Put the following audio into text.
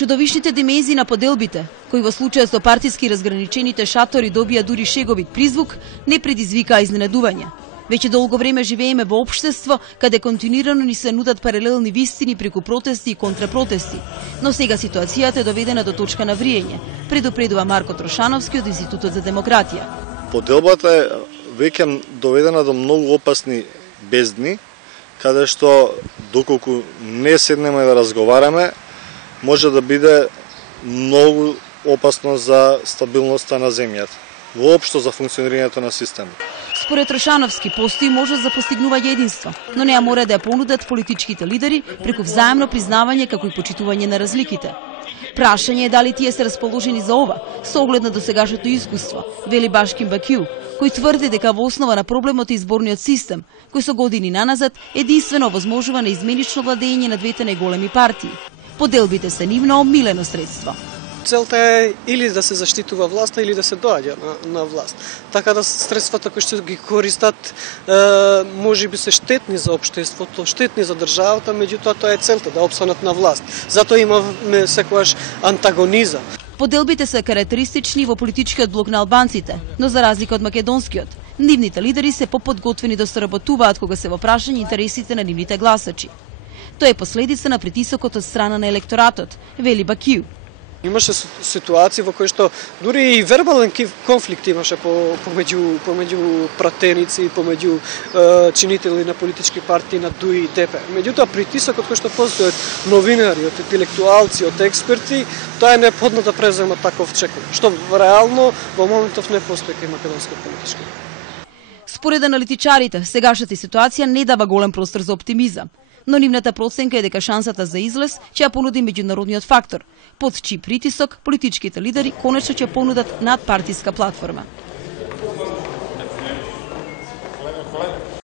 Чудовишните димензии на поделбите, кои во случајот со партиски разграничените шатори добија дури шеговит призвук, не предизвикаа изненадување. Веќе долго време живееме во општество каде континуирано ни се нудат паралелни вистини преку протести и контрапротести. Но сега ситуацијата е доведена до точка на вриење, предупредува Марко Трошановски од Институтот за демократија. Поделбата е веќе доведена до многу опасни бездни, каде што доколку не седнеме да разговараме, може да биде многу опасно за стабилноста на земјата, воопшто за функционирањето на системот. Според Трошановски, постои можност за постигнување единство, но неа мора да ја понудат политичките лидери преку взаемно признавање како и почитување на разликите. Прашање е дали тие се расположени за ова, со оглед на досегашното искуство, вели Башким Бакиу, кој тврди дека во основа на проблемот е изборниот систем, кој со години наназад единствено овозможува на изменично владење на двете најголеми партии. Поделбите се нивно омилено средство. Целта е или да се заштитува власта или да се доаѓа на власт. Така да средствата кои што ги користат може би се штетни за општеството, штетни за државата, меѓутоа тоа е целта да опстанат на власт. Затоа имаме секогаш антагонизам. Поделбите се карактеристични во политичкиот блок на албанците, но за разлика од македонскиот, нивните лидери се поподготвени да соработуваат кога се во прашање интересите на нивните гласачи. Тоа е последица на притисокот од страна на електоратот, вели Бакиу. Имаше ситуации во кои што дури и вербален конфликт имаше помеѓу пратеници, помеѓу чинители на политички партии на ДУИ и ДП. Меѓутоа притисокот кој што постои од новинари, од интелектуалци, од експерти, тоа е необходно да презема таков чекор, што реално во моментов не постои кај македонската политичка. Според аналитичарите, сегашната ситуација не дава голем простор за оптимизам, но нивната проценка е дека шансата за излез ќе ја понуди меѓународниот фактор, под чиј притисок политичките лидери конечно ќе понудат надпартиска платформа.